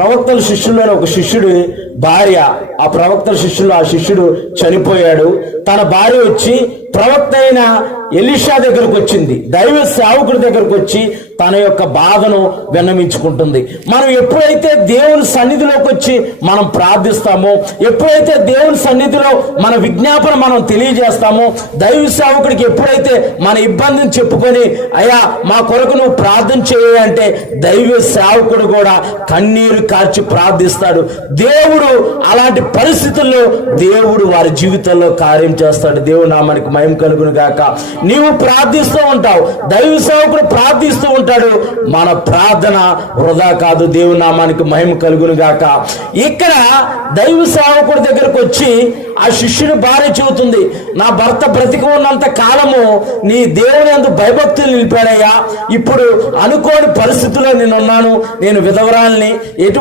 ప్రవక్తల శిష్యుల్లోని ఒక శిష్యుడి భార్య, ఆ ప్రవక్తల శిష్యులు ఆ శిష్యుడు చనిపోయాడు. తన భార్య వచ్చి ప్రవక్త అయిన ఎలీషా దగ్గరకు వచ్చింది, దైవ సేవకుడి దగ్గరకు వచ్చి తన యొక్క బాధను విన్నవించుకుంటుంది. మనం ఎప్పుడైతే దేవుని సన్నిధిలోకి వచ్చి మనం ప్రార్థిస్తామో, ఎప్పుడైతే దేవుని సన్నిధిలో మన విజ్ఞాపన మనం తెలియజేస్తామో, దైవ సేవకుడికి ఎప్పుడైతే మన ఇబ్బందిని చెప్పుకొని అయ్యా మా కొరకు నువ్వు ప్రార్థన చేయాలంటే దైవ సేవకుడు కూడా కన్నీరు కార్చి ప్రార్థిస్తాడు. దేవుడు అలాంటి పరిస్థితుల్లో దేవుడు వారి జీవితంలో కార్యం చేస్తాడు. దేవుడు నామానికి మహిమ కలుగును గాక. నీవు ప్రార్థిస్తూ ఉంటావు, దైవ సేవకుడు ప్రార్థిస్తూ ఉంటాడు. మన ప్రార్థన వృధా కాదు. దేవుని నామానికి మహిమ కలుగును గాక. ఇక్కడ దైవ సేవకుడి దగ్గరకు వచ్చి ఆ శిష్యుని భార్య చెబుతుంది, నా భర్త బ్రతికి ఉన్నంత కాలము నీ దేవుని యందు భయభక్తులు నిలిపాడయ్యా, ఇప్పుడు అనుకోని పరిస్థితుల్లో నేనున్నాను, నేను విధవరాల్ని,